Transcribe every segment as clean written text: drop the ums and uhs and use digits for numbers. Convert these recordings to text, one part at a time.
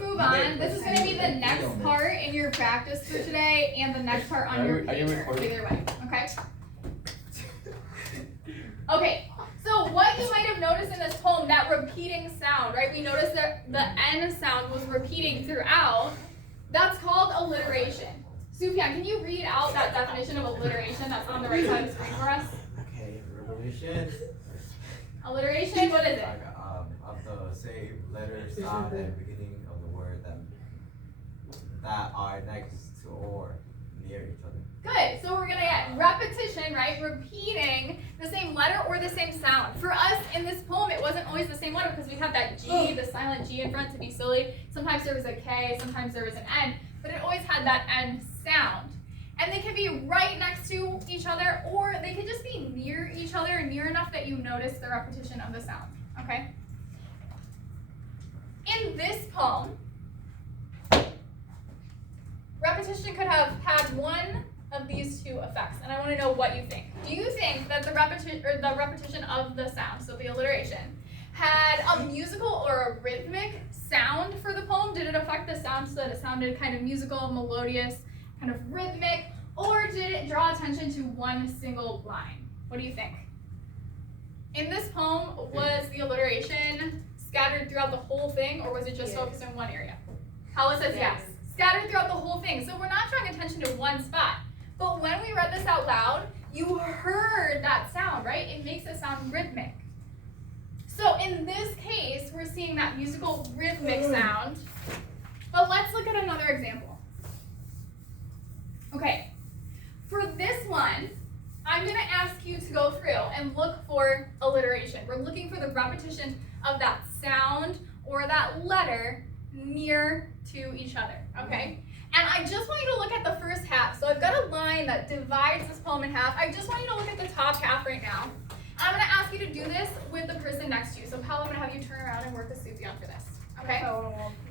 Move on. This is going to be the next part in your practice for today and the next part on your paper. Either way, okay? Okay, so what you might have noticed in this poem, that repeating sound, right? We noticed that the N sound was repeating throughout. That's called alliteration. Sufyan, can you read out that definition of alliteration that's on the right side of the screen for us? Okay, revolution. Alliteration, what is it? Of the same letters at the beginning of the word that are next to or near each other. Good, so we're gonna get repetition, right? Repeating the same letter or the same sound. For us in this poem, it wasn't always the same letter because we had that G, the silent G in front to be silly. Sometimes there was a K, sometimes there was an N, but it always had that N sound. And they can be right next to each other, or they could just be near each other, near enough that you notice the repetition of the sound, okay? In this poem, repetition could have had one of these two effects, and I want to know what you think. Do you think that the repetition of the sound, so the alliteration, had a musical or a rhythmic sound for the poem? Did it affect the sound so that it sounded kind of musical, melodious, kind of rhythmic, or did it draw attention to one single line? What do you think? In this poem, was the alliteration scattered throughout the whole thing, or was it just focused in one area? Hala says yes. Scattered throughout the whole thing. So we're not drawing attention to one spot. But when we read this out loud, you heard that sound, right? It makes it sound rhythmic. So in this case, we're seeing that musical rhythmic sound. But let's look at another example. Okay, for this one, I'm going to ask you to go through and look for alliteration. We're looking for the repetition of that sound or that letter near to each other, okay? And I just want you to look at the first half. So I've got a line that divides this poem in half. I just want you to look at the top half right now. I'm going to ask you to do this with the person next to you. So Paula, I'm going to have you turn around and work with Sufyan for this, okay?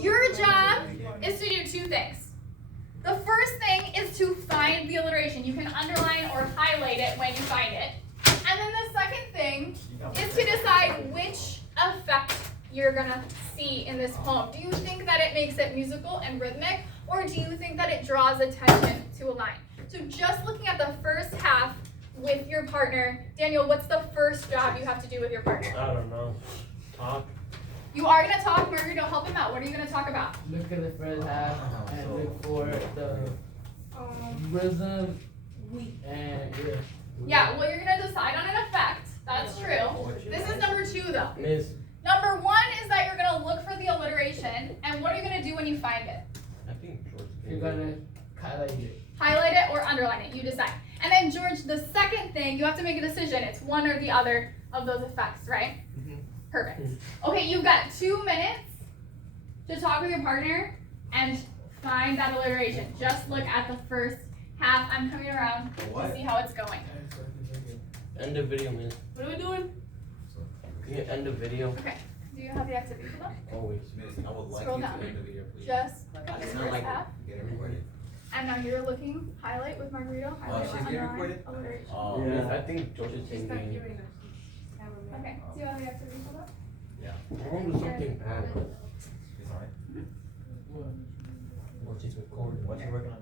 Your job is to do two things. The first thing is to find the alliteration. You can underline or highlight it when you find it. And then the second thing is to decide which effect you're gonna see in this poem. Do you think that it makes it musical and rhythmic, or do you think that it draws attention to a line? So just looking at the first half with your partner, Daniel, what's the first job you have to do with your partner? I don't know. Talk. You are gonna talk, Margarito, help him out. What are you gonna talk about? Look at the first half and look for the rhythm and Yeah, well, you're gonna decide on an effect. That's true. This is number 2 though. Miss. Number 1 is that you're gonna look for the alliteration, and what are you gonna do when you find it? I think George. you're gonna highlight it. Highlight it or underline it, you decide. And then George, the second thing, you have to make a decision. It's one or the other of those effects, right? Perfect. Okay, you've got 2 minutes to talk with your partner and find that alliteration. Just look at the first half. I'm coming around to see how it's going. End the video, miss. What are we doing? Can you end the video? Okay. Do you have the activity for that? Always. Miss, I would like Scroll you down. to end the video, please. Just look at I the just don't first like half. get it recorded. And now you're looking, highlight with Margarito, highlight she's or getting underline recorded? alliteration. Oh, Yeah. miss, I think George is taking. Okay, do you have the activity for that? I want to do something bad. It's alright. Well, she's recording. What you working on?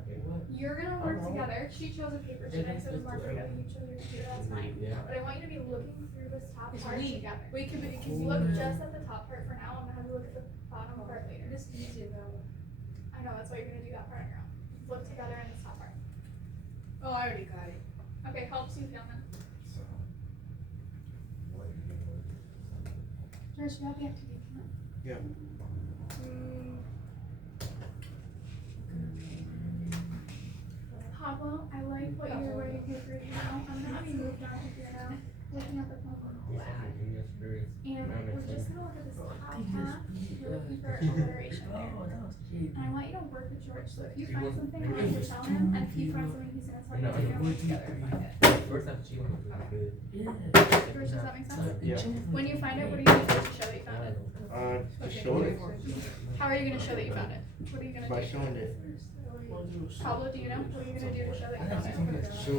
You're gonna work together. She chose a paper today, so does Margarito. You chose your computer, that's fine. Yeah. But I want you to be looking through this top part together. We can look just at the top part for now. I'm gonna have you look at the bottom part later. This is easy though. I know, that's why you're gonna do that part on your own. Look together in this top part. Oh, I already got it. Okay, help Sufyan then. So, what are you doing? George, you have the activity. Yeah. Pablo, I like what you're wearing here for you now. I'm gonna have you move down here now, looking at the phone. And we're just gonna look at this top half. You're looking for alliteration there. And I want you to work with George. So if you find something, I want you to tell him. And if he finds something, he's gonna tell you. You're gonna work together and find it. First time she was really good. George, does that make sense? Yeah. When you find it, what are you gonna do to show that you found it? Just show it. How are you gonna show that you found it? What are you gonna By do? showing it. Pablo, do you know? What are you gonna do to show that you found it? Show.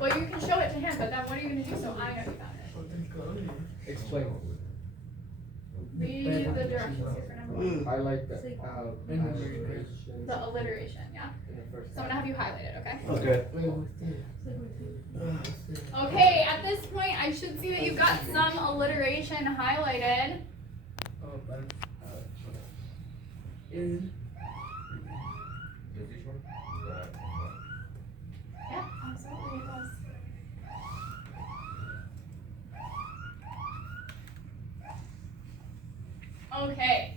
Well, you can show it to him, but then what are you gonna do so I know you found it? Explain. Read the directions here for now. Highlight the Alliteration. The alliteration, yeah. in the first So I'm gonna have you highlight it, okay? Okay. Okay, at this point, I should see that you've got some alliteration highlighted. Oh, but in Does this one? Yeah, absolutely it does. Okay.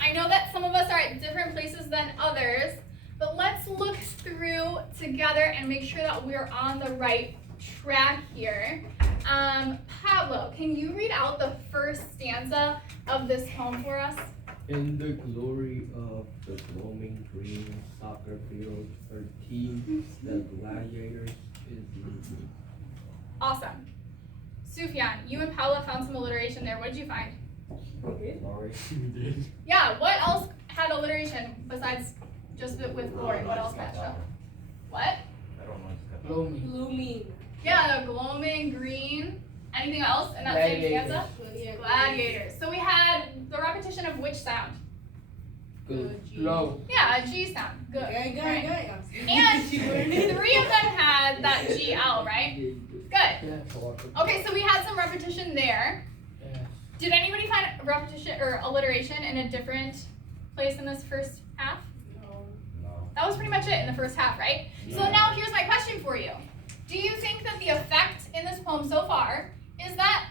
I know that some of us are at different places than others, but let's look through together and make sure that we're on the right track here. Pablo, can you read out the first stanza of this poem for us? In the glory of the glowing green soccer field, her team, the gladiators, is leading. Awesome. Sufyan, you and Paula found some alliteration there. What did you find? Glory. Yeah, what else had alliteration besides just with glory? What else matched up? What? I don't know. Just got Gloomy. Blooming. Yeah, the gloaming green. Anything else in that same stanza? Yeah. Gladiators. So we had the repetition of which sound? Good. G. Glow. Yeah, a G sound. Good. Gang, right? gang, gang. And 3 of them had that GL, right? Good. Yeah. Okay, so we had some repetition there. Yeah. Did anybody find repetition or alliteration in a different place in this first half? no. That was pretty much it in the first half, right? So now here's my question for you. Do you think that the effect in this poem so far is that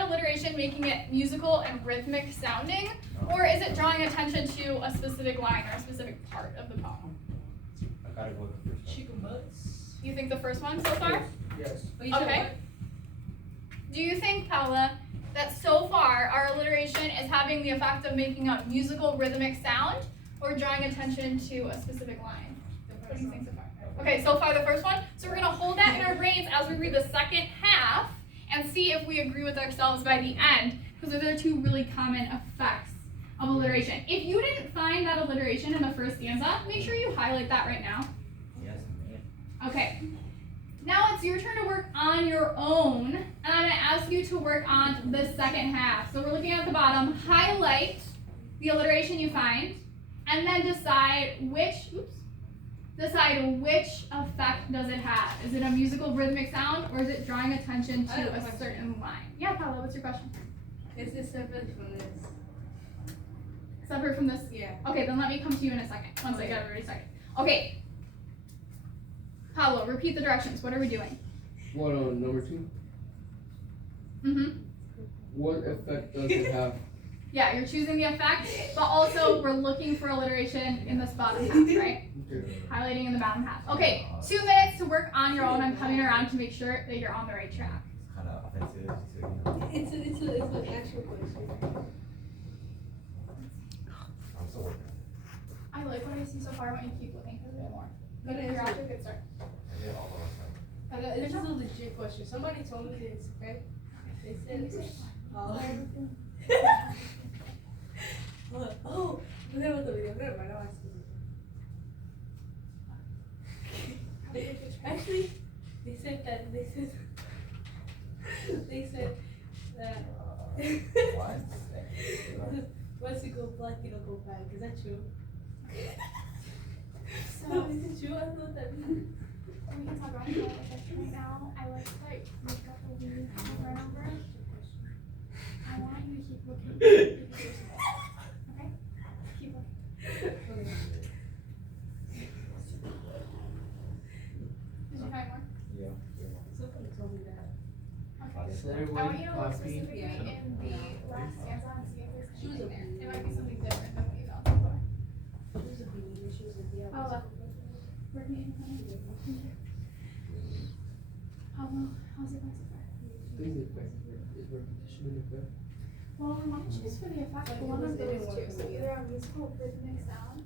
alliteration making it musical and rhythmic sounding, or is it drawing attention to a specific line or a specific part of the poem? I gotta go with the first one. Chicken butts. You think the first one so far? Yes. Okay. Do you think, Paula, that so far our alliteration is having the effect of making a musical rhythmic sound or drawing attention to a specific line? What do you think so far? Okay, so far the first one. So we're gonna hold that in our brains as we read the second half and see if we agree with ourselves by the end, because those are 2 really common effects of alliteration. If you didn't find that alliteration in the first stanza, make sure you highlight that right now. Yes, man. Okay. Now it's your turn to work on your own, and I'm gonna ask you to work on the second half. So we're looking at the bottom, highlight the alliteration you find, and then decide which effect does it have. Is it a musical rhythmic sound, or is it drawing attention to a certain line? Yeah, Paula, what's your question? Is this separate from this? Separate from this? Yeah. Okay, then let me come to you in a second, once I get everybody started. Okay. Pablo, repeat the directions. What are we doing? What on number 2? Mm-hmm. What effect does it have? Yeah, you're choosing the effect, but also we're looking for alliteration in this bottom half, right? Okay. Highlighting in the bottom half. Okay, 2 minutes to work on your own. I'm coming around to make sure that you're on the right track. It's kind of offensive to, you know. It's an actual question. I'm still working on it. I like what I see so far. I want you to keep looking because we have more. But You're off to a good start. I did all the last time. This is a legit question. Somebody told me this, okay? They said, oh, forget about the video. Never mind, I'll ask you. Actually, they said that What? once you go black, you don't go back. Is that true? So, Is it true? I thought that. we can talk about it right now. I like that you've got the lead camera number. I want you to keep looking. Okay? Keep looking. Did you find more? Yeah. Somebody told me that. Okay. Is there a I way want you to look copy? specifically in the last stanza and see if there's She was anything a there. It might be something different than what you found so far. She was a bee. She was a bee. Paula, working in Pablo, how's it going so far? Thing effect. Is repetition an effect? Well, we want to choose for the effect Like, one of it those was- 2. So either a musical rhythmic sound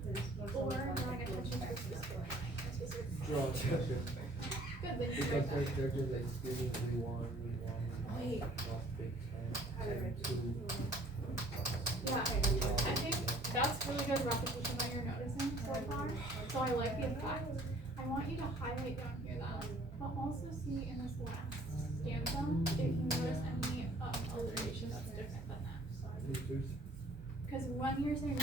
or drawing attention to a specific line. A specific Draw attention. Good, then you Because write that. they're just like screaming, we won, Wait. lost big time. I don't know. 2. Yeah, I think that's really good repetition that you're noticing so far. So I like the effect. I want you to highlight down here that, but also see in this last stanza if you notice any alliteration that's different than that. Features. because when you're saying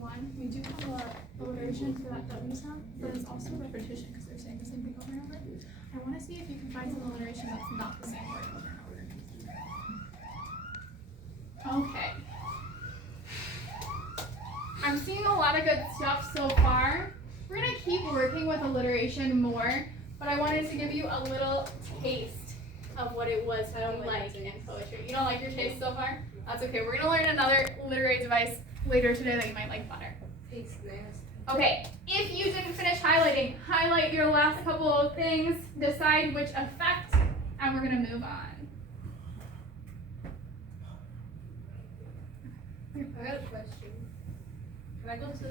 one, we do have a alliteration for that W sound, but it's also repetition because they're saying the same thing over and over. I want to see if you can find some alliteration that's not the same word over and over. Okay. I'm seeing a lot of good stuff so far. We're gonna keep working with alliteration more, but I wanted to give you a little taste of what it was like in poetry. You don't like your taste so far? That's okay. We're gonna learn another literary device later today that you might like better. Tastes nasty. Okay, if you didn't finish highlighting, highlight your last couple of things, decide which effect, and we're gonna move on. I got a question. Can I go to the